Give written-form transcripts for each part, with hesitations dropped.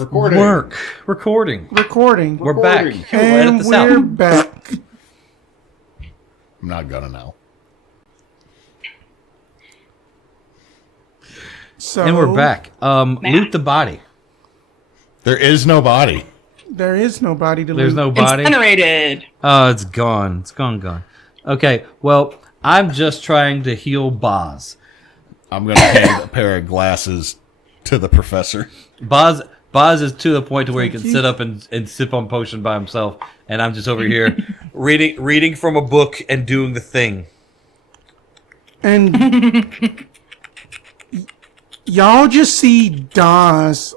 Recording. We're back. And we're back. I'm not gonna now. So, And we're back. Loot the body. There is no body. There is nobody to There's loot. no body. Incinerated. Oh, it's gone. It's gone. Okay, well, I'm just trying to heal Boz. I'm gonna hand a pair of glasses to the professor. Boz is to the point to where he can sit up and sip on potion by himself, and I'm just over here reading from a book and doing the thing. And y'all just see Daz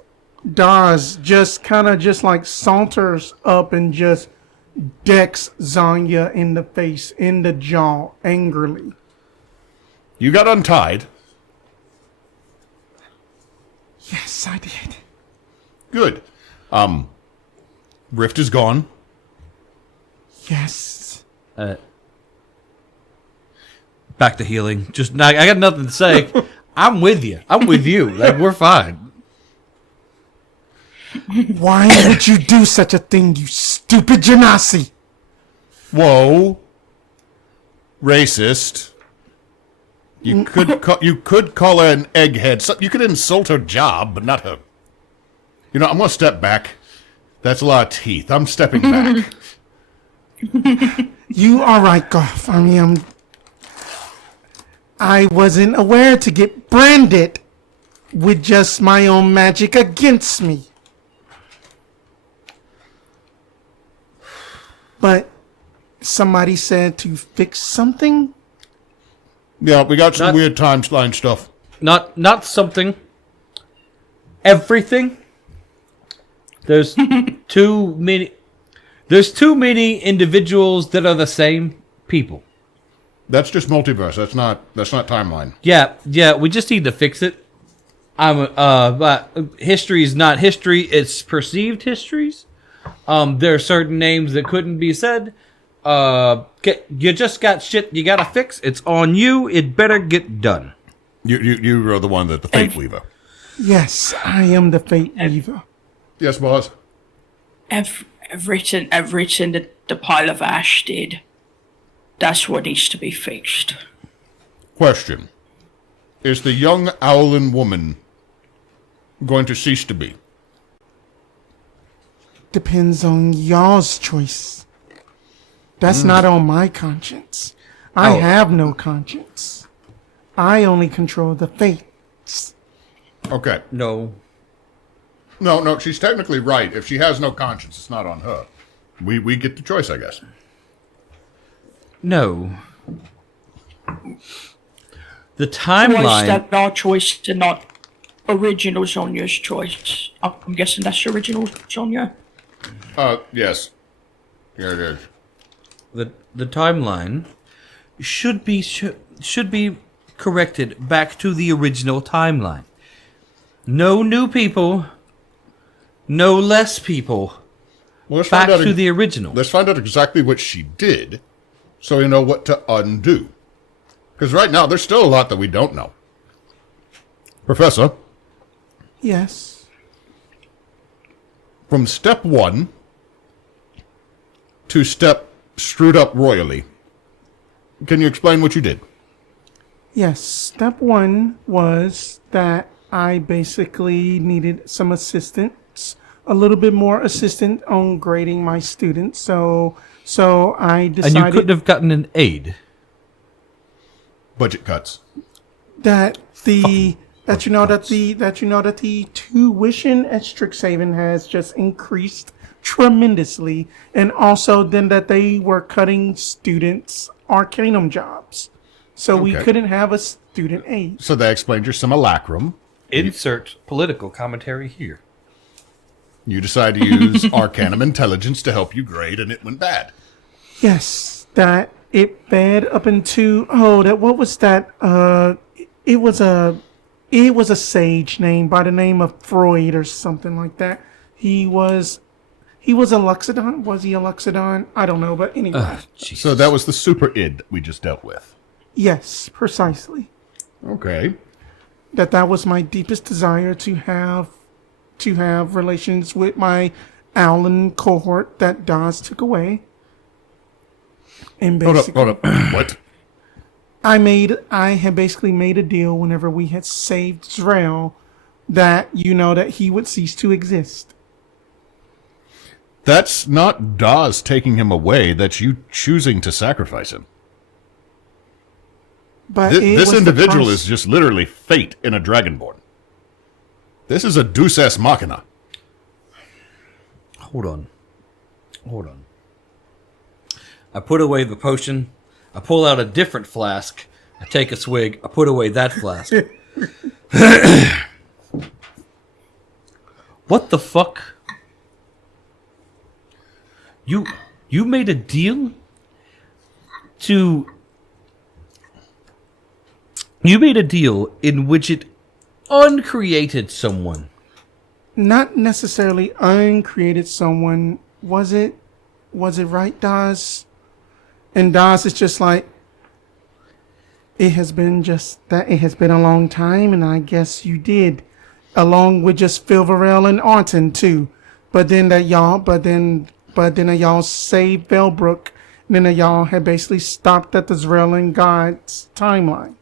just kind of just like saunters up and just decks Zanya in the face, in the jaw, angrily. You got untied. Yes, I did. Good. Rift is gone. Yes. Back to healing. I got nothing to say. I'm with you. Like, we're fine. Why would you do such a thing, you stupid Genasi? Whoa. Racist. You could call her an egghead. So you could insult her job, but not her. You know, I'm gonna step back. That's a lot of teeth. I'm stepping back. You are right, Garf. I wasn't aware to get branded with just my own magic against me. But somebody said to fix something? Yeah, we got some weird timeline stuff. Not something. Everything. There's too many individuals that are the same people. That's just multiverse. That's not timeline. Yeah, we just need to fix it. But history is not history, it's perceived histories. There are certain names that couldn't be said. You just got shit you gotta fix. It's on you. It better get done. You are the one that the Fate Weaver. Yes, I am the Fate Weaver. Yes, boss. I've written the pile of ash did. That's what needs to be fixed. Question. Is the young Owlin woman going to cease to be? Depends on y'all's choice. That's not on my conscience. I have no conscience. I only control the fates. Okay. No. No, she's technically right. If she has no conscience, it's not on her. We get the choice, I guess. No. The Why is timeline. that our choice and not original Sonya's choice? I'm guessing that's original Sonya. Yes. Here it is. The timeline should be corrected back to the original timeline. No new people, no less people. Well, let's Back find out to the original. Let's find out exactly what she did, so we know what to undo. Because right now, there's still a lot that we don't know. Professor, Yes. from step 1 to step screwed up royally, can you explain what you did? Yes. Step 1 was that I basically needed some assistance, a little bit more assistance on grading my students. So I decided And you couldn't have gotten an aid. Budget cuts. that the tuition at Strixhaven has just increased tremendously, and also then that they were cutting students' Arcanum jobs, so we Okay. couldn't have a student aid. So that explains your simulacrum. Insert political commentary here. You decided to use Arcanum Intelligence to help you grade, and it went bad. Yes, that it fed up into what was that? It was a sage name by the name of Freud or something like that. He was a Luxodon. Was he a Luxodon? I don't know, but anyway. So that was the super id that we just dealt with. Yes, precisely. Okay. That was my deepest desire to have to have relations with my Owlin cohort that Daz took away. And basically, Hold up. What? I had basically made a deal whenever we had saved Zrael that, that he would cease to exist. That's not Daz taking him away. That's you choosing to sacrifice him. But This individual is just literally fate in a Dragonborn. This is a Deus Ex Machina. Hold on. I put away the potion. I pull out a different flask. I take a swig. I put away that flask. What the fuck? You made a deal You made a deal in which it uncreated someone. Not necessarily uncreated someone. Was it right, Daz? And Daz is just like, it has been a long time, and I guess you did. Along with just Filvarel and Arton too. But then y'all saved Velbrook, and then y'all had basically stopped at the Zrelin God's timeline.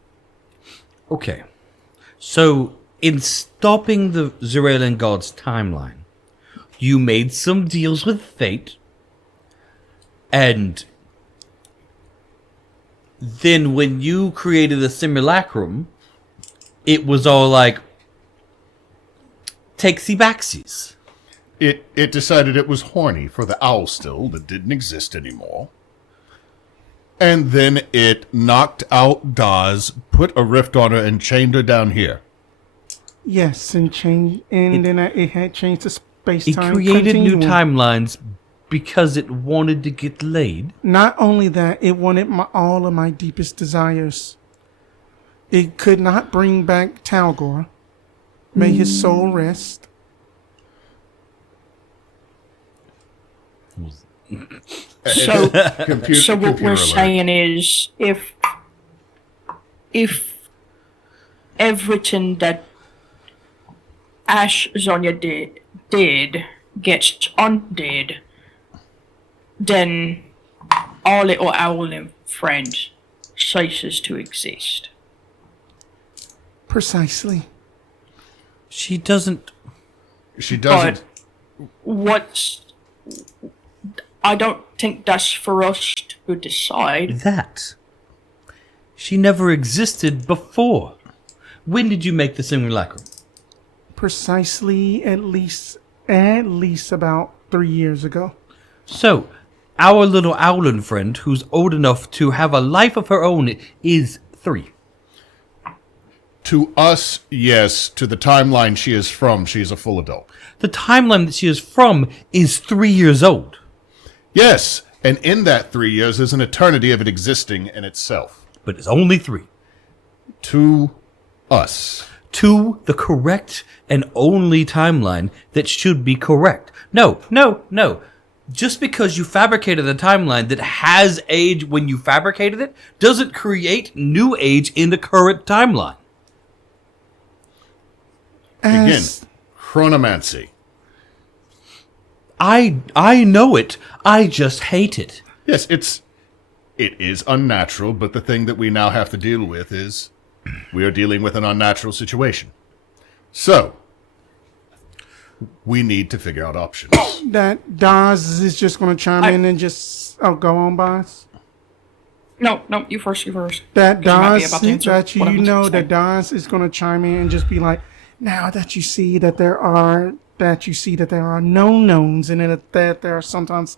Okay. So, in stopping the Zeralian God's timeline, you made some deals with fate, and then when you created a simulacrum, it was all like, takesy-backsies. It decided it was horny for the owl still that didn't exist anymore. And then it knocked out Daz, put a rift on her, and chained her down here. Yes, and then it had changed the space-time It created continuum. new timelines because it wanted to get laid. Not only that, it wanted all of my deepest desires. It could not bring back Talgor. May his soul rest. So, Computer what we're alert. saying is, if everything that Ash Zonya did gets undid, then our little owlin friend ceases to exist. Precisely. She doesn't... But I don't think that's for us to decide. That. She never existed before. When did you make the simulacrum? Precisely at least about 3 years ago. So, our little owlin friend, who's old enough to have a life of her own, is 3. To us, yes. To the timeline she is from, she is a full adult. The timeline that she is from is 3 years old. Yes, and in that 3 years is an eternity of it existing in itself. But it's only 3. To us. To the correct and only timeline that should be correct. No. Just because you fabricated a timeline that has age when you fabricated it, doesn't create new age in the current timeline. Again, chronomancy. I know it. I just hate it. Yes, it is unnatural, but the thing that we now have to deal with is we are dealing with an unnatural situation. So, we need to figure out options. That Daz is just going to chime in and just... Oh, go on, boss. No, you first. That You might be Daz, about to answer that what I'm you know supposed to that Daz is going to chime in and just be like, now that you see that there are known knowns and that there are sometimes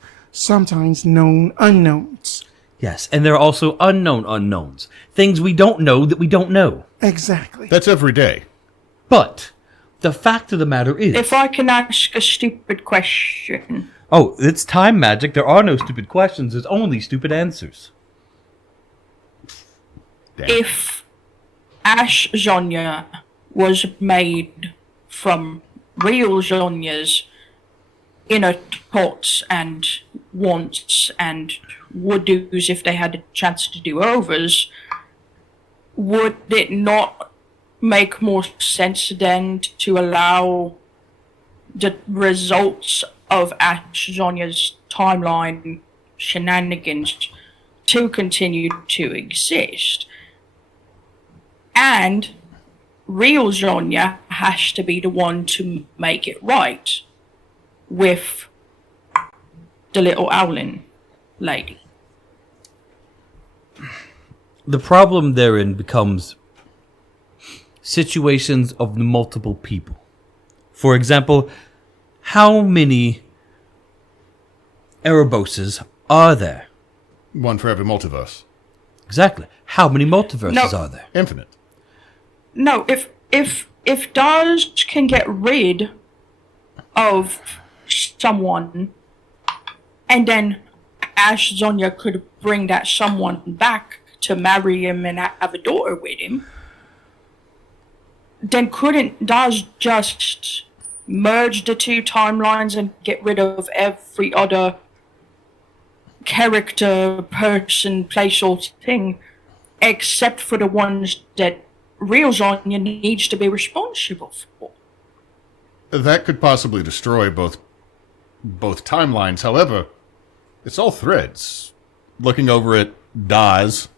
known unknowns. Yes, and there are also unknown unknowns. Things we don't know that we don't know. Exactly. That's every day. But the fact of the matter is... If I can ask a stupid question. Oh, it's time magic. There are no stupid questions. There's only stupid answers. Damn. If Ash Zonya was made from real Zonya's inner thoughts and wants and would do's if they had a chance to do overs, would it not make more sense then to allow the results of Ash Zonya's timeline shenanigans to continue to exist. And real Zonya has to be the one to make it right with the little owlin lady. The problem therein becomes situations of multiple people. For example, how many Ereboses are there? One for every multiverse. Exactly. How many multiverses are there? Infinite. No, if Daz can get rid of someone, and then Ash Zonya could bring that someone back to marry him and have a daughter with him, then couldn't Daz just merge the two timelines and get rid of every other character, person, place, or thing, except for the ones that real Zonya needs to be responsible for? That could possibly destroy both timelines. However, it's all threads. Looking over at Daz,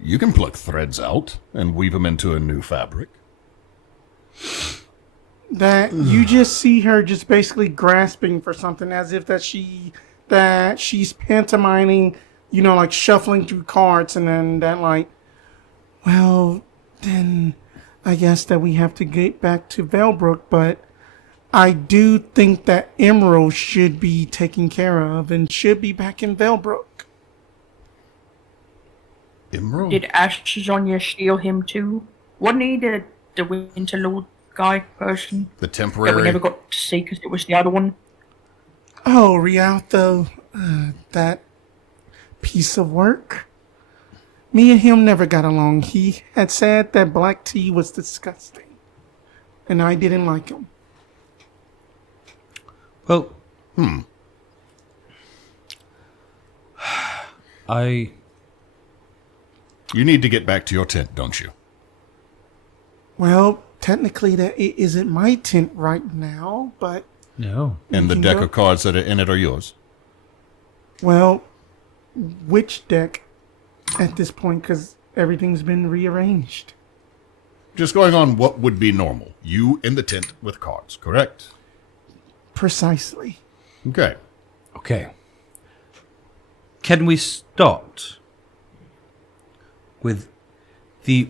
you can pluck threads out and weave them into a new fabric. That you just see her just basically grasping for something as if that she's pantomiming, like shuffling through cards, and then that like, well, then I guess that we have to get back to Velbrook, but I do think that Emerald should be taken care of and should be back in Velbrook. Emerald? Did Ash Zonya steal him too? Wasn't he the Winterlord guy person The that we temporary... never got to see because it was the other one? Oh, Rialto, that piece of work. Me and him never got along. He had said that black tea was disgusting, and I didn't like him. Well, You need to get back to your tent, don't you? Well, technically, that it isn't my tent right now, but no. And the can deck go- of cards that are in it are yours. well, which deck at this point? Because everything's been rearranged. Just going on what would be normal. You in the tent with cards, correct? Precisely. Okay. Okay. Can we start with the...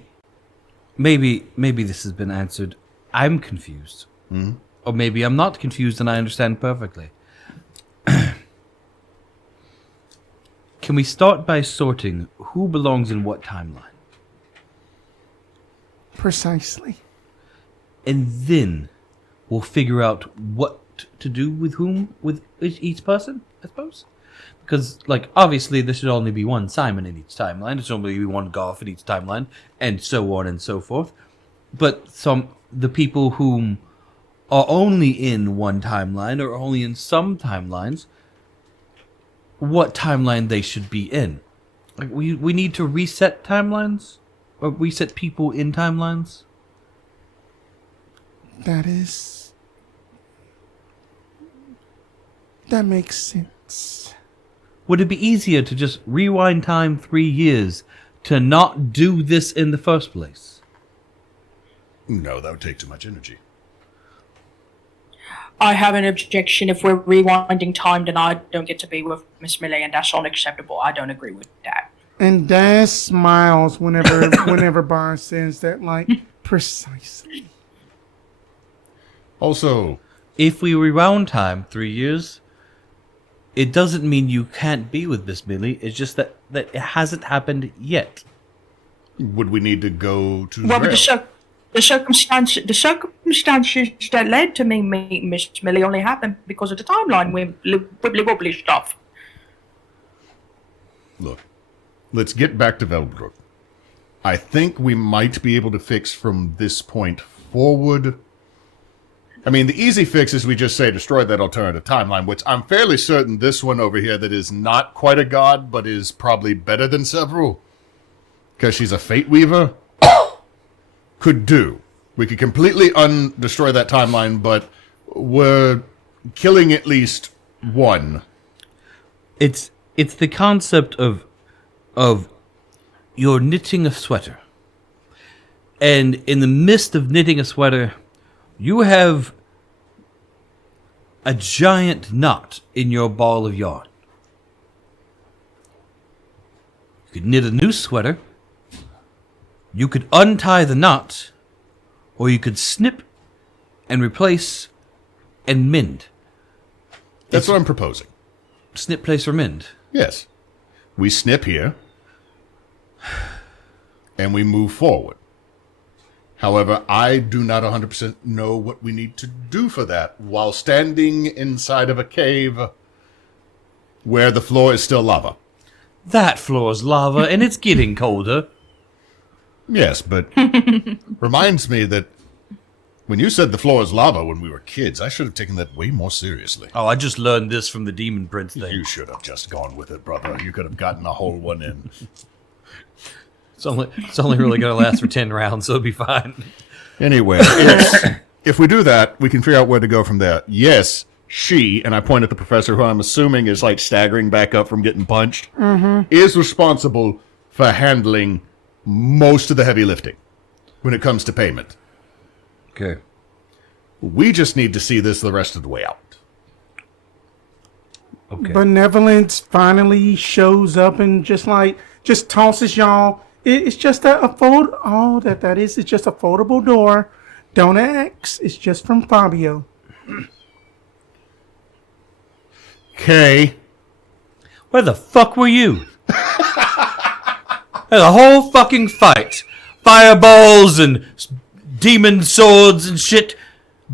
Maybe this has been answered. I'm confused. Or maybe I'm not confused and I understand perfectly. Can we start by sorting who belongs in what timeline? Precisely. And then we'll figure out what to do with whom, with each person, I suppose? Because, obviously there should only be one Simon in each timeline. There should only be one Garf in each timeline, and so on and so forth. But the people whom are only in one timeline, or only in some timelines, what timeline they should be in. We need to reset timelines? Or reset people in timelines? That makes sense. Would it be easier to just rewind time 3 years to not do this in the first place? No, that would take too much energy. I have an objection. If we're rewinding time, then I don't get to be with Miss Millie, and that's unacceptable. I don't agree with that. And Daz smiles whenever Bar says that, precisely. Also, If we rewound time 3 years, it doesn't mean you can't be with Miss Millie. It's just that it hasn't happened yet. would we need to go to Well, but Zrael? the circumstances that led to me meeting Miss Millie only happened because of the timeline wibbly wobbly stuff. Look, let's get back to Velbrook. I think we might be able to fix from this point forward. I mean, the easy fix is we just say destroy that alternative timeline, which I'm fairly certain this one over here that is not quite a god, but is probably better than several, because she's a fate weaver, could do. We could completely destroy that timeline, but we're killing at least one. It's the concept of you're knitting a sweater. And in the midst of knitting a sweater, you have a giant knot in your ball of yarn. You could knit a new sweater. You could untie the knot, or you could snip and replace and mend. That's what I'm proposing. Snip, place, or mend. Yes. We snip here, and we move forward. However, I do not 100% know what we need to do for that while standing inside of a cave where the floor is still lava. That floor's lava, and it's getting colder. Yes, but reminds me that when you said the floor is lava when we were kids, I should have taken that way more seriously. Oh, I just learned this from the Demon Prince thing. You should have just gone with it, brother. You could have gotten a whole one in. It's only really going to last for 10 rounds, so it'll be fine. Anyway, if we do that, we can figure out where to go from there. Yes, she, and I point at the professor, who I'm assuming is like staggering back up from getting punched, is responsible for handling most of the heavy lifting when it comes to payment. Okay. We just need to see this the rest of the way out. Okay. Benevolence finally shows up and just tosses y'all. It's just a fold. All that is. It's just a foldable door. Don't ask. It's just from Fabio. Okay. Where the fuck were you? There's a whole fucking fight. Fireballs and demon swords and shit.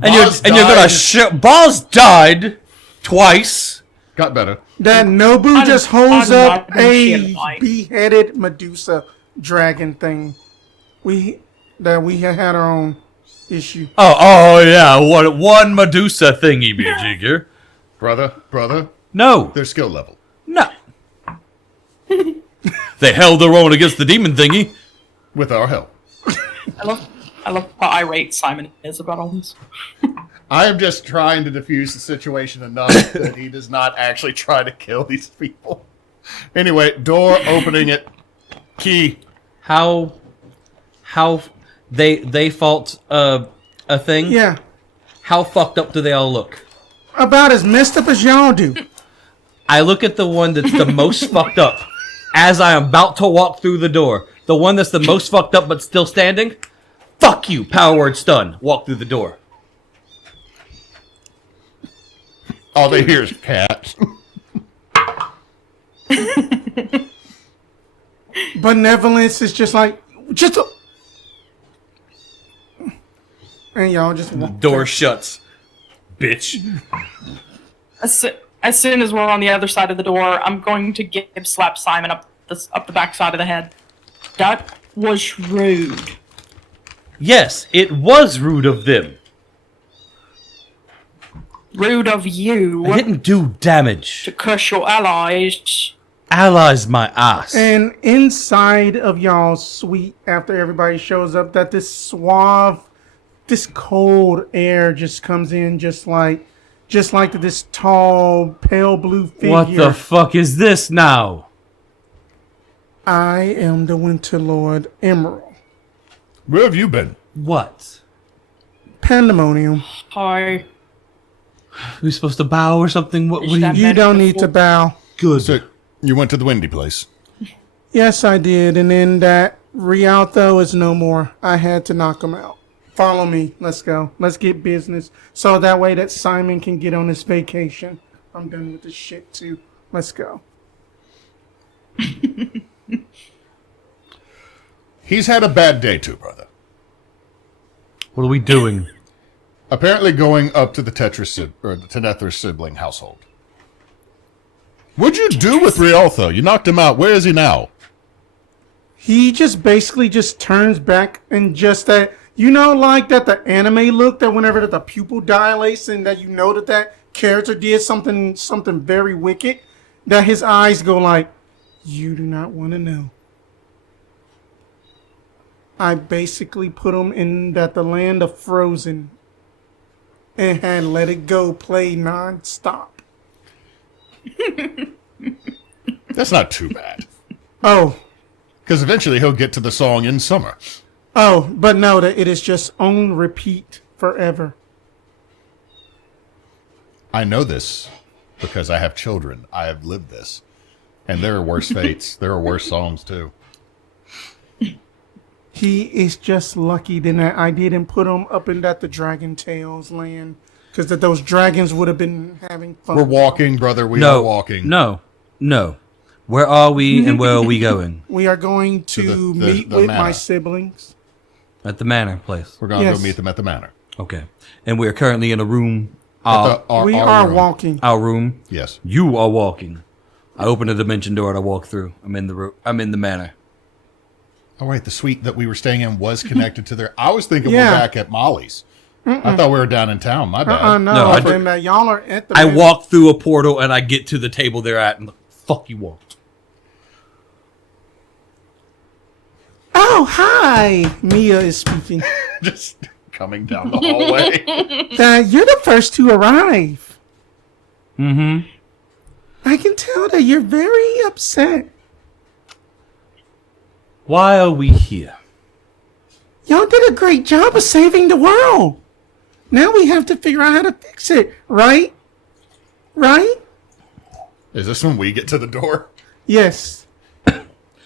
And you're gonna Boz died twice. Got better. That Nobu just holds I'm up not a shit, beheaded Medusa dragon thing. We had our own issue. Oh yeah, one Medusa thingy, jigger. Brother, No, their skill level. no. They held their own against the demon thingy. With our help. I love how irate Simon is about all this. I am just trying to diffuse the situation enough that he does not actually try to kill these people. Anyway, door opening it. Key. How they fault a thing? Yeah, How fucked up do they all look? about as messed up as y'all do. I look at the one that's the most fucked up as I am about to walk through the door. The one that's the most fucked up but still standing? Fuck you, power word stun. Walk through the door. All they hear is cats. Benevolence is just and y'all just walk Door shuts. Bitch. As soon as we're on the other side of the door, I'm going to slap Simon up the back side of the head. That was rude. Yes, it was rude of them. Rude of you I didn't do damage. to curse your allies. Allies my ass. And inside of y'all's suite, after everybody shows up, that this suave, this cold air just comes in, just like this tall, pale blue figure. What the fuck is this now? I am the Winter Lord Emerald. Where have you been? What? Pandemonium. Hi. We supposed to bow or something? What do that- You don't need to bow. Good. So, you went to the windy place. Yes, I did. And then that Rialto is no more. I had to knock him out. Follow me. Let's go. Let's get business. So that way that Simon can get on his vacation. I'm done with this shit too. Let's go. He's had a bad day too, brother. What are we doing? Apparently going up to the Tenethra sibling household. What'd you do with Rialto? You knocked him out. Where is he now? He just basically just turns back and just that, like that the anime look that whenever that the pupil dilates and that that character did something very wicked, that his eyes go like, you do not want to know. I basically put him in the land of Frozen. and had Let It Go play non-stop. That's not too bad. Oh, Because eventually he'll get to the song In Summer. but no, that it is just on repeat forever. I know this because I have children. I have lived this. And there are worse fates. There are worse songs, too. He is just lucky that I didn't put him up in the Dragon Tales land. Because those dragons would have been having fun. We're walking, brother. We are walking. No. Where are we and where are we going? We are going to meet the with manor. my siblings. At the manor place. We're going to Yes. go meet them at the manor. Okay. And we're currently in a room. We are room. walking. Our room. Yes. You are walking. I open a dimension door and I walk through. I'm in the manor. Oh, right. The suite that we were staying in was connected to there. I was thinking Yeah. we're back at Molly's. I thought we were down in town. My bad. No, I then y'all are at the I manor. walk through a portal and I get to the table they're at and the fuck you walked. Oh, hi! Mia is speaking. Just coming down the hallway. You're the first to arrive. Mm-hmm. I can tell that you're very upset. Why are we here? Y'all did a great job of saving the world. Now we have to figure out how to fix it, right? Right? Is this when we get to the door? Yes.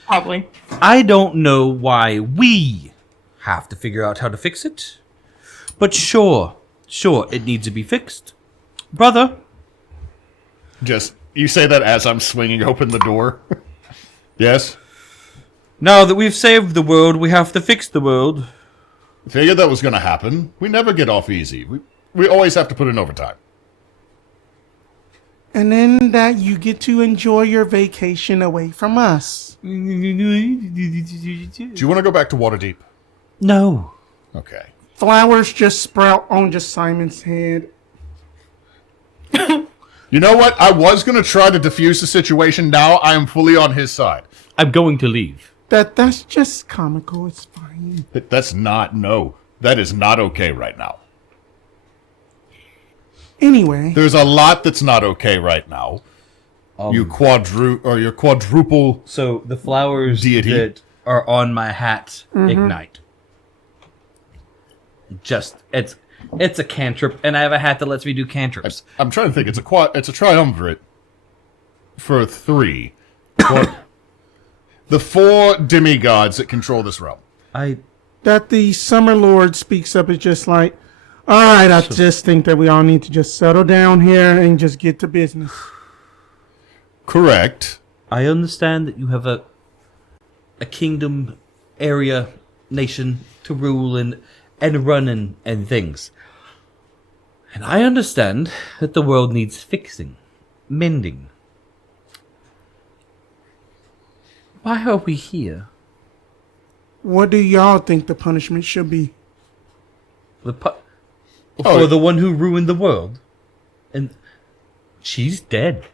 Probably. I don't know why we have to figure out how to fix it. But sure, it needs to be fixed. Brother, Just, you say that as I'm swinging open the door? Yes? now that we've saved the world, we have to fix the world. Figured that was going to happen. We never get off easy. We always have to put in overtime. And then that you get to enjoy your vacation away from us. Do you want to go back to Waterdeep? No. Okay. Flowers just sprout on just Simon's head. You know what? I was going to try to defuse the situation. Now I am fully on his side. I'm going to leave. That's just comical. It's fine. That's not, no. That is not okay right now. Anyway, There's a lot that's not okay right now. Your quadruple. So the flowers Deity. that are on my hat ignite. It's a cantrip, and I have a hat that lets me do cantrips. I'm trying to think. It's a triumvirate for 3. The 4 demigods that control this realm. that the Summer Lord speaks up is just like, all right, I just think that we all need to just settle down here and just get to business. Correct. I understand that you have a kingdom, area, nation to rule and run and things. And I understand that the world needs fixing, mending. Why are we here? What do y'all think the punishment should be? For the one who ruined the world. And she's dead.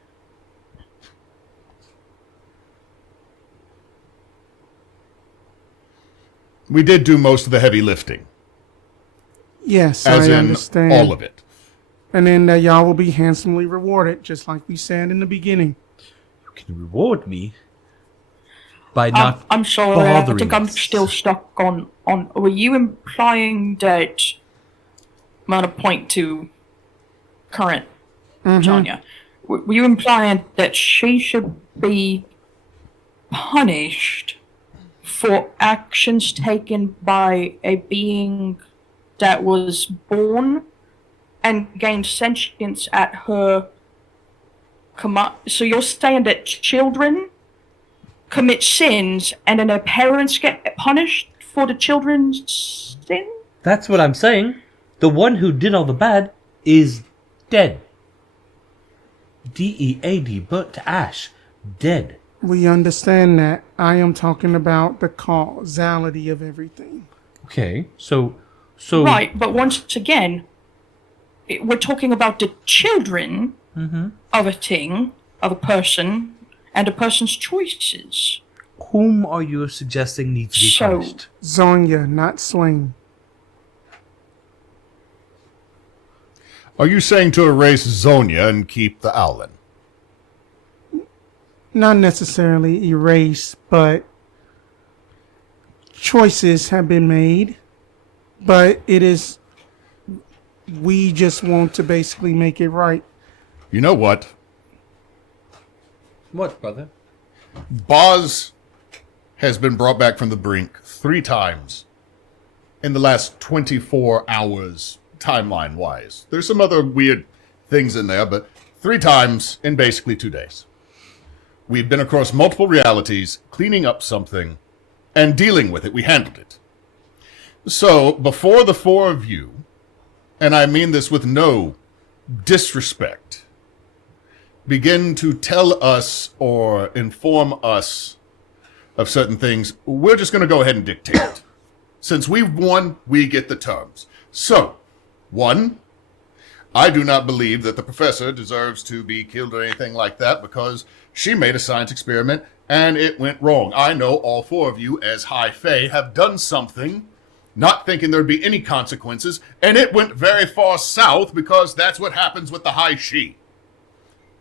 We did do most of the heavy lifting. Yes, As I in understand. all of it. And then y'all will be handsomely rewarded, just like we said in the beginning. You can reward me by not I'm sorry, I bothering think I'm us. still stuck on. Were you implying that? I'm gonna point to current Sonia. Were you implying that she should be punished for actions taken by a being that was born and gained sentience at her command? So you're saying that children commit sins and then their parents get punished for the children's sin? That's what I'm saying. The one who did all the bad is dead. D-E-A-D, burnt to ash. Dead. We understand that. I am talking about the causality of everything. Okay, so Right, but once again, we're talking about the children of a thing, of a person, and a person's choices. whom are you suggesting needs to be So- punished? Zonya, not Swain. Are you saying to erase Zonia and keep the Owlin? Not necessarily erase, but choices have been made. But we just want to basically make it right. You know what? What, brother? Boz has been brought back from the brink 3 times in the last 24 hours, timeline-wise. There's some other weird things in there, but 3 times in basically 2 days. We've been across multiple realities, cleaning up something, and dealing with it. We handled it. So, before the 4 of you, and I mean this with no disrespect, begin to tell us or inform us of certain things, we're just going to go ahead and dictate it. Since we've won, we get the terms. So, 1, I do not believe that the professor deserves to be killed or anything like that because she made a science experiment and it went wrong. I know all 4 of you, as High Fae, have done something not thinking there'd be any consequences, and it went very far south because that's what happens with the High She.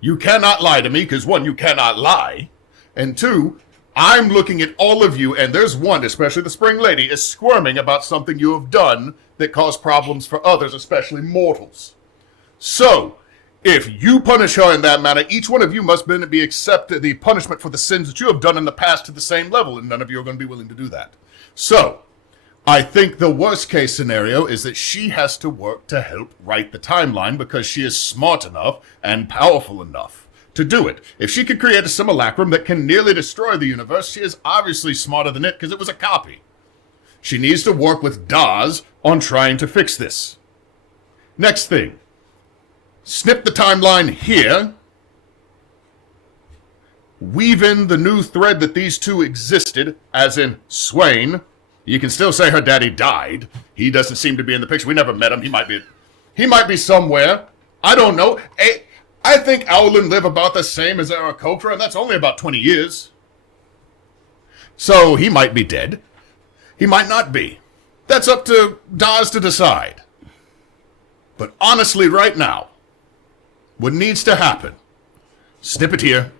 You cannot lie to me because 1, you cannot lie, and 2, I'm looking at all of you, and there's one, especially the Spring Lady, is squirming about something you have done that caused problems for others, especially mortals. So, if you punish her in that manner, each one of you must be accepted the punishment for the sins that you have done in the past to the same level, and none of you are going to be willing to do that. So, I think the worst case scenario is that she has to work to help write the timeline because she is smart enough and powerful enough to do it. If she could create a simulacrum that can nearly destroy the universe, she is obviously smarter than it because it was a copy. She needs to work with Daz on trying to fix this. Next thing. Snip the timeline here. Weave in the new thread that these 2 existed, as in Swain. You can still say her daddy died. He doesn't seem to be in the picture. We never met him. He might be somewhere. I don't know. I think Owlin live about the same as Aarakocra, and that's only about 20 years. So he might be dead. He might not be. That's up to Daz to decide. But honestly, right now, what needs to happen, snip it here,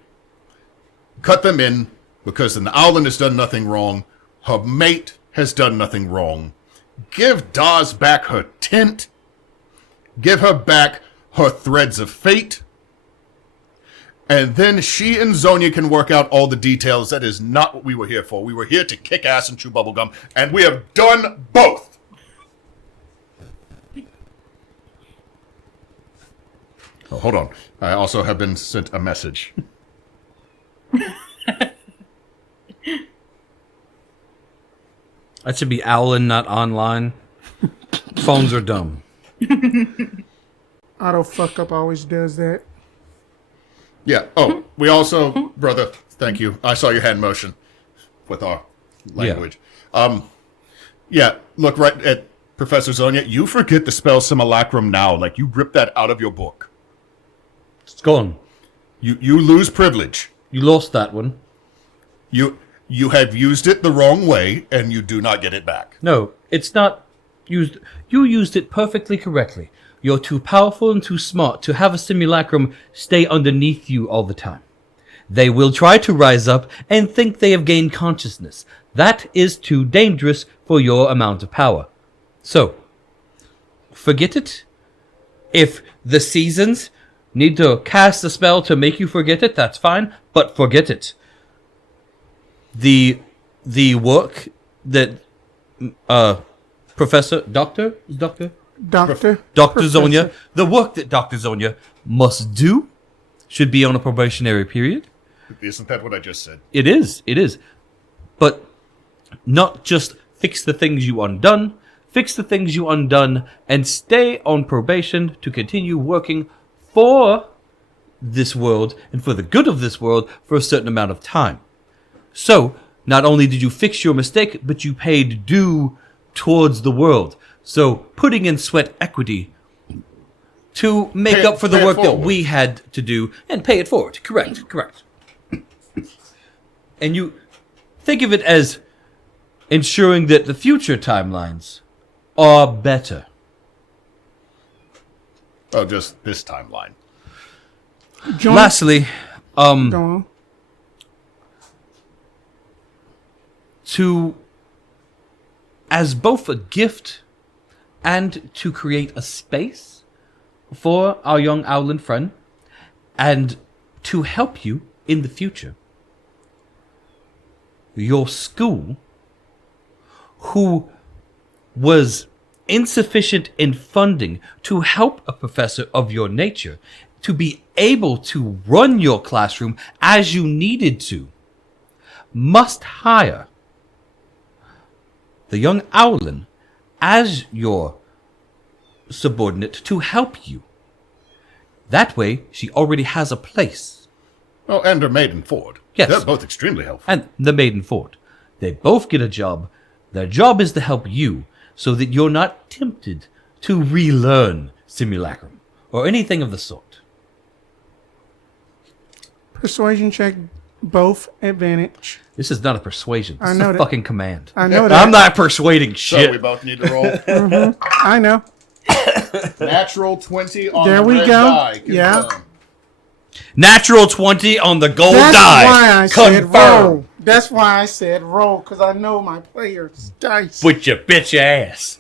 cut them in, because the Owlin has done nothing wrong. Her mate has done nothing wrong. Give Daz back her tent. Give her back her threads of fate. And then she and Zonia can work out all the details. That is not what we were here for. We were here to kick ass and chew bubblegum, and we have done both. Oh, hold on. I also have been sent a message. That should be Owlin, not online. Phones are dumb. Auto fuck up always does that. Yeah. Oh, we also, brother, thank you. I saw your hand motion with our language. Yeah, look right at Professor Zonia. You forget the spell Simulacrum now. Like, you rip that out of your book. It's gone. You lose privilege. You lost that one. You have used it the wrong way, and you do not get it back. No, it's not used. You used it perfectly correctly. You're too powerful and too smart to have a simulacrum stay underneath you all the time. They will try to rise up and think they have gained consciousness. That is too dangerous for your amount of power. So, forget it. If the seasons need to cast a spell to make you forget it, that's fine, but forget it. The work that Dr. Zonia, the work that Dr. Zonia must do should be on a probationary period. Isn't that what I just said? It is. But not just fix the things you undone, fix the things you undone and stay on probation to continue working for this world and for the good of this world for a certain amount of time. So, not only did you fix your mistake, but you paid due towards the world. So, putting in sweat equity to make up for the work that we had to do and pay it forward. Correct. And you think of it as ensuring that the future timelines are better. Oh, just this timeline. John, Lastly, go on. as both a gift and to create a space for our young Owlin friend, and to help you in the future, your school, who was insufficient in funding to help a professor of your nature to be able to run your classroom as you needed to, must hire the young Owlin as your subordinate to help you. That way, she already has a place. Oh, and her maiden Ford. Yes. They're both extremely helpful. And the maiden Ford. They both get a job. Their job is to help you so that you're not tempted to relearn Simulacrum or anything of the sort. Persuasion check, both advantage. This is not a persuasion. This I is know a that. fucking command. I know that. I'm not persuading So shit. we both need to roll. I know. Natural 20 on There the we red go. die. Yeah. Confirm. Natural 20 on the gold That's die. why I said Confirm. roll. That's why I said roll, because I know my players' dice. With your bitch ass.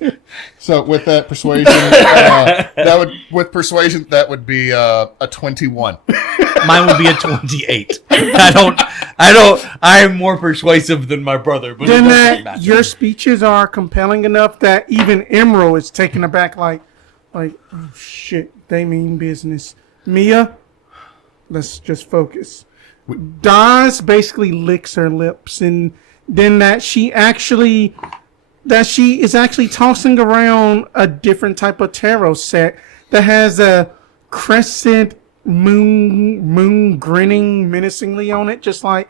So with that persuasion, that would be a 21. Mine would be a 28. I am more persuasive than my brother, but Then it doesn't really that matter. your speeches are compelling enough that even Emerald is taken aback, like, oh shit, they mean business. Mia, let's just focus. Daz basically licks her lips, and then that she is actually tossing around a different type of tarot set that has a crescent moon grinning menacingly on it, just like,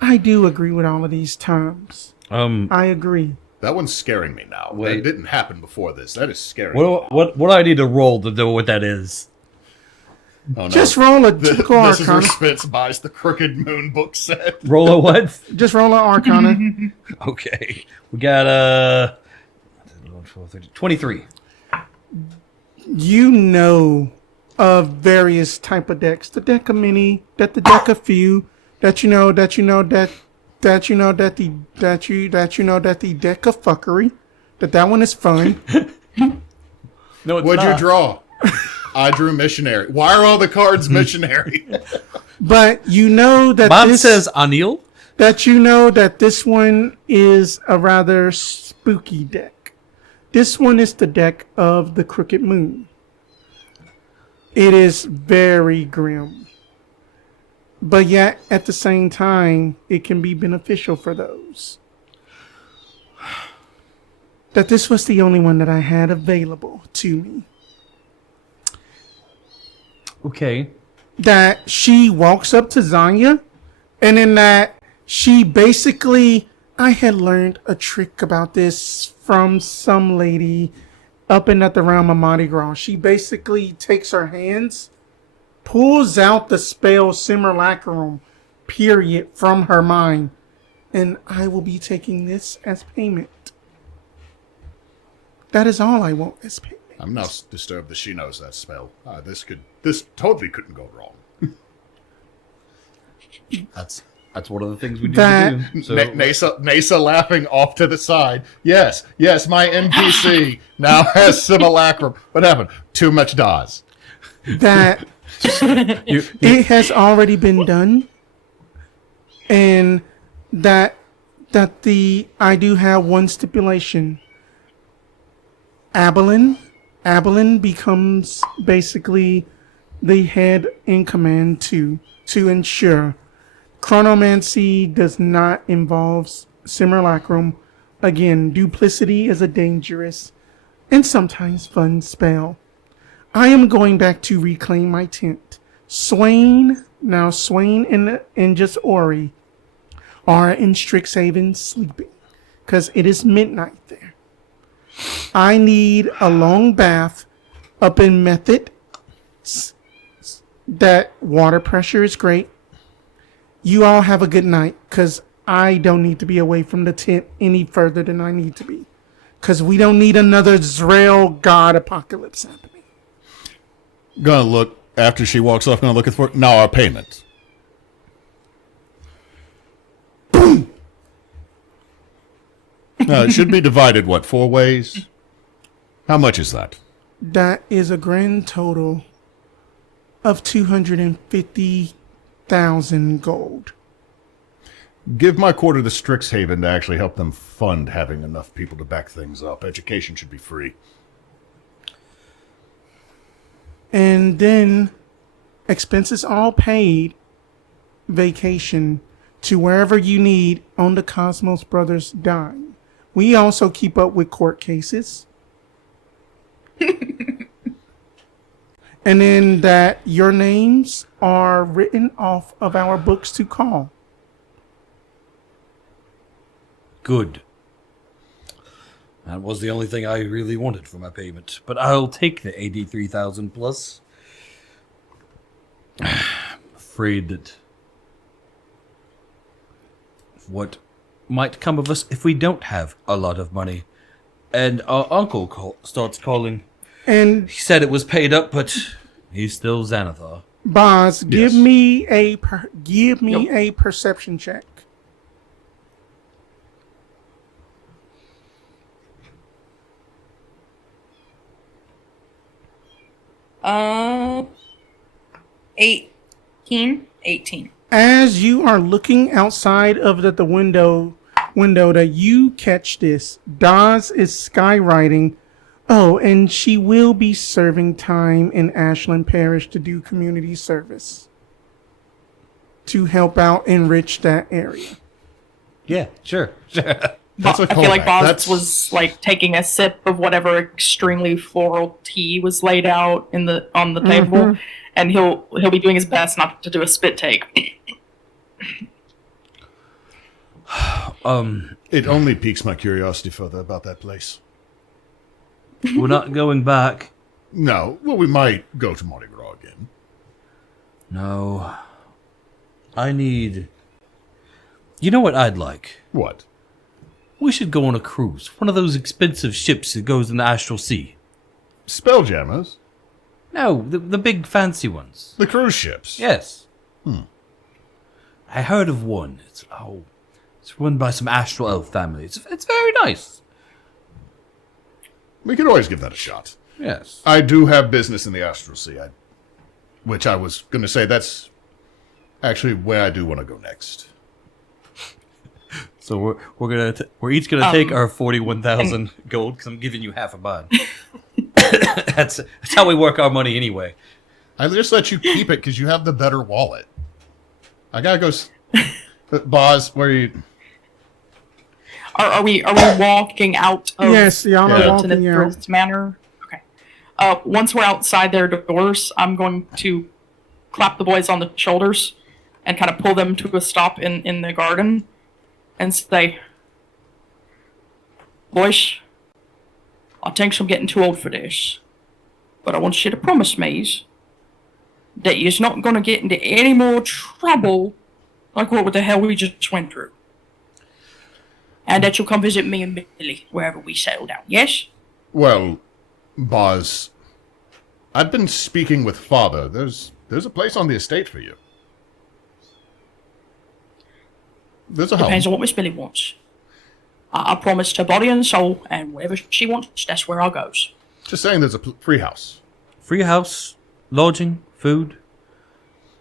I do agree with all of these terms. I agree. That one's scaring me now. Wait. That didn't happen before this. That is scary. What do I need to roll to know what that is? Oh, no. Just roll a typical This is where arcana. Spence buys the Crooked Moon book set. Roll a what? Just roll an arcana. Okay. We got 23. You know of various type of decks. The deck of many, that the deck of few, that you know that the deck of fuckery. That one is fun. No, it's What'd not. you draw? I drew missionary. Why are all the cards missionary? But you know that Mom this says Anil. that you know that this one is a rather spooky deck. This one is the deck of the Crooked Moon. It is very grim. But yet, at the same time, it can be beneficial for those. That this was the only one that I had available to me. Okay. That she walks up to Zanya, and then that she basically, I had learned a trick about this from some lady up and at the realm of Mardi Gras. She basically takes her hands, pulls out the spell Simulacrum, period, from her mind, and I will be taking this as payment. That is all I want as payment. I'm now disturbed that she knows that spell. This totally couldn't go wrong. That's one of the things we need That- to do. So, Neysa laughing off to the side. Yes, my NPC now has Simulacrum. What happened? Too much Daz. That it has already been done, and that I do have one stipulation. Abilene becomes basically the head in command to ensure chronomancy does not involve simulacrum. Again, duplicity is a dangerous and sometimes fun spell. I am going back to reclaim my tent. Swain and just Ori are in Strixhaven sleeping, because it is midnight there. I need a long bath up in Method. That water pressure is great. You all have a good night, because I don't need to be away from the tent any further than I need to be. Because we don't need another Zrael god apocalypse happening. Gonna look, after she walks off, gonna look at for now our payment. Boom! Now, it should be divided, 4 ways? How much is that? That is a grand total of 250,000 gold. Give my quarter to Strixhaven to actually help them fund having enough people to back things up. Education should be free. And then expenses all paid, vacation to wherever you need on the Cosmos Brothers dime. We also keep up with court cases. And then that your names are written off of our books to call. Good. That was the only thing I really wanted for my payment. But I'll take the 83,000 plus. I'm afraid that what might come of us if we don't have a lot of money. And our uncle starts calling. And He said it was paid up, but he's still Xanathar. Boz, give Yes. me a a perception check. 18. As you are looking outside of the window that you catch this, Daz is skywriting. Oh, and she will be serving time in Ashland Parish to do community service to help out enrich that area. Yeah, sure. That's a I feel like callback. Boz That's- was like taking a sip of whatever extremely floral tea was laid out on the table, and he'll be doing his best not to do a spit take. It only piques my curiosity further about that place. We're not going back. No, well, we might go to Mardi Gras again. No. I need... You know what I'd like? What? We should go on a cruise. One of those expensive ships that goes in the Astral Sea. Spelljammers? No, the big fancy ones. The cruise ships? Yes. I heard of one. It's run by some astral elf family. It's very nice. We could always give that a shot. Yes. I do have business in the Astral Sea, which I was going to say that's actually where I do want to go next. So we're each gonna take our 41,000 gold because I'm giving you half a bond. That's how we work our money anyway. I just let you keep it because you have the better wallet. I gotta go. Boz, where are you? Are we walking out of Yes, y'all are Yeah. walking out. Tinithris Manor? Okay. Once we're outside their doors, I'm going to clap the boys on the shoulders and kind of pull them to a stop in the garden and say, "Boys, I think I'm getting too old for this, but I want you to promise me that you're not going to get into any more trouble like what the hell we just went through. And that you'll come visit me and Billy wherever we settle down, yes?" Well, Boz, I've been speaking with Father. There's a place on the estate for you. There's a home. Depends on what Miss Billy wants. I promised her body and soul, and wherever she wants, that's where I goes. Just saying, there's a free house. Free house, lodging, food.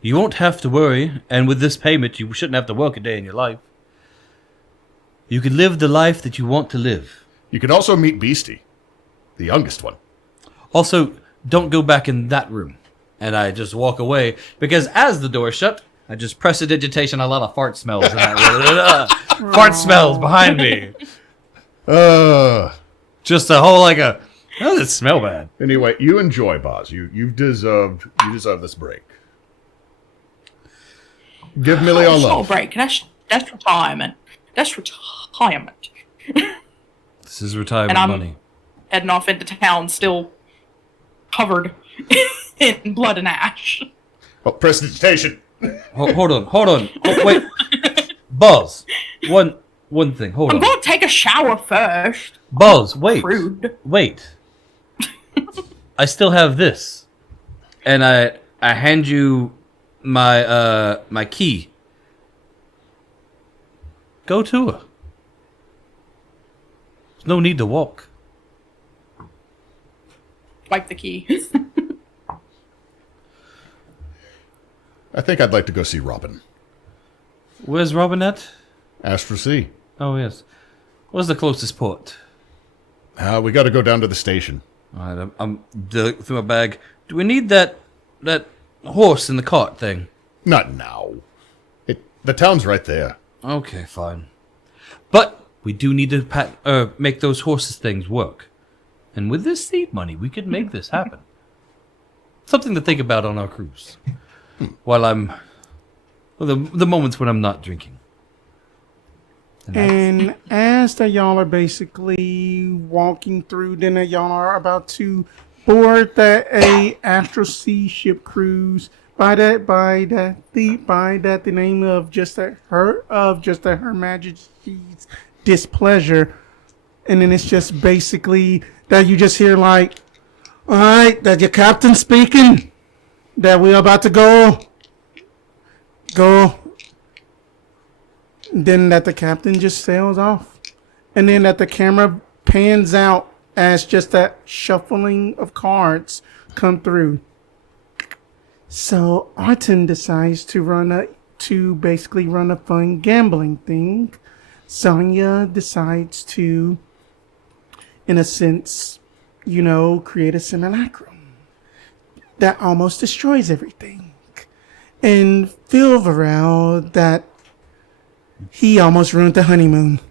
You won't have to worry, and with this payment, you shouldn't have to work a day in your life. You can live the life that you want to live. You could also meet Beastie, the youngest one. Also, don't go back in that room. And I just walk away, because as the door shut, I just press a digitation, a lot of fart smells in that room. Fart smells behind me. Just a whole oh, that smell bad. Anyway, you enjoy, Boz. You deserve this break. Give Millie our It's not a love. break. That's retirement. That's retirement. This is retirement And I'm- money. Heading off into town, still covered in blood and ash. Oh, press digitation. Hold on. Oh, wait. Buzz. One thing. Hold I'm on. going to take a shower first. Buzz, wait. Rude. Wait. I still have this. and I hand you my my key. Go to her. There's no need to walk. Wipe the key. I think I'd like to go see Robin. Where's Robin at? Astro Sea. Oh, yes. Where's the closest port? We got to go down to the station. All right, I'm through my bag. Do we need that horse in the cart thing? Not now. The town's right there. Okay, fine. But we do need to make those horses things work. And with this seed money, we could make this happen. Something to think about on our cruise. While the moments when I'm not drinking. And as the y'all are basically walking through, then y'all are about to board a Astro Sea ship cruise. By that the name of Her Majesty's displeasure, and then it's just basically that you just hear like, all right, that your captain speaking, that we're about to go. Then that the captain just sails off, and then that the camera pans out as just that shuffling of cards come through. So Arton decides to basically run a fun gambling thing. Sonya decides to, in a sense, create a simulacrum that almost destroys everything. And Phil Varel, that he almost ruined the honeymoon.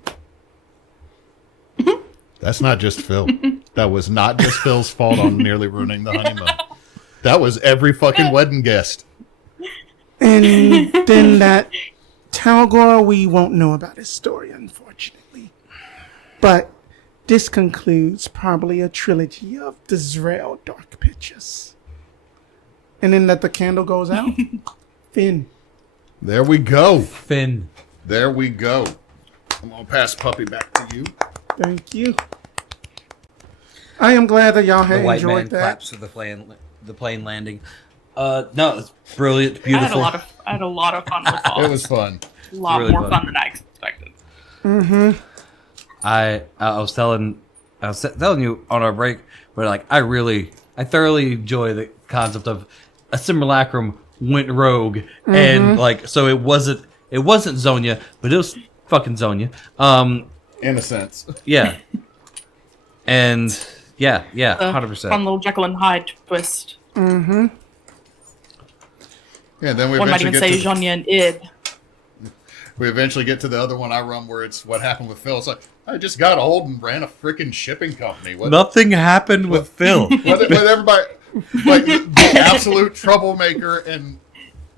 That's not just Phil. That was not just Phil's fault on nearly ruining the honeymoon. That was every fucking wedding guest. And then that Talgor, we won't know about his story, unfortunately. But this concludes probably a trilogy of the Zrael Dark Pictures. And then that the candle goes out. Finn. There we go. Finn. There we go. I'm going to pass Puppy back to you. Thank you. I am glad that y'all had The white enjoyed man that. claps for the plane landing. No, it's brilliant, beautiful. I had a lot of fun with all. It was fun. A lot really more fun. fun than I expected. I was telling you on our break, but like I thoroughly enjoy the concept of a simulacrum went rogue, and like so it wasn't Zonya, but it was fucking Zonya. In a sense. Yeah, and yeah, 100%. Fun little Jekyll and Hyde twist. Yeah, then we One might eventually even say Jonya and Id. we eventually get to the other one I run where it's what happened with Phil. It's like, I just got old and ran a freaking shipping company. Nothing happened with Phil. With everybody, like the absolute troublemaker and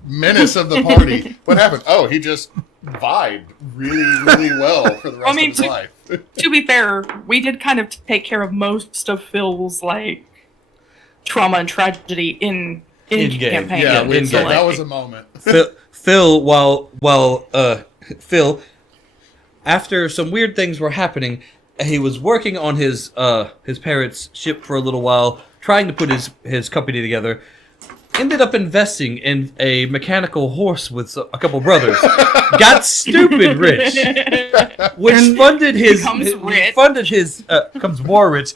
menace of the party. What happened? Oh, he just vibed really, really well for the rest of his life. To be fair, we did kind of take care of most of Phil's like trauma and tragedy in In-game. campaign. Yeah, in-game. so that was a moment. Phil, Phil, after some weird things were happening, he was working on his parents' ship for a little while, trying to put his company together. Ended up investing in a mechanical horse with a couple brothers. Got stupid rich, which funded his becomes more rich.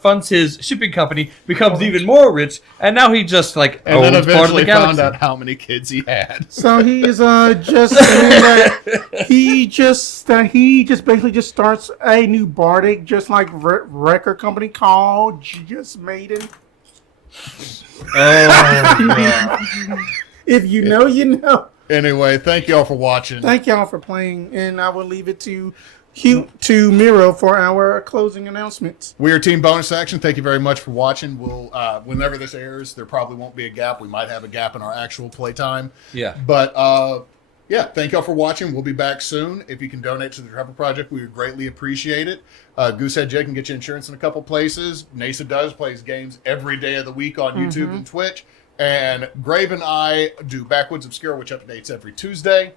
Funds his shipping company, becomes even more rich, and now he just like And then owns part of the eventually galaxy. found out how many kids he had. So he's just saying that he just basically just starts a new bardic, just like record company called Just Maiden. Oh, If you know, you know. anyway, thank you all for watching. Thank y'all for playing, and I will leave it to Miro for our closing announcements. We are Team Bonus Action. Thank you very much for watching. We'll whenever this airs, there probably won't be a gap. We might have a gap in our actual playtime. Yeah. But yeah, thank y'all for watching. We'll be back soon. If you can donate to the Travel Project, we would greatly appreciate it. Goosehead J can get you insurance in a couple places. Neysadoes plays games every day of the week on YouTube and Twitch. And Grave and I do Backwoods Obscure, which updates every Tuesday.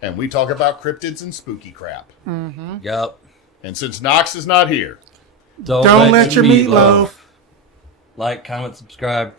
And we talk about cryptids and spooky crap. Yep. And since Knox is not here, Don't let your meatloaf. Like, comment, subscribe.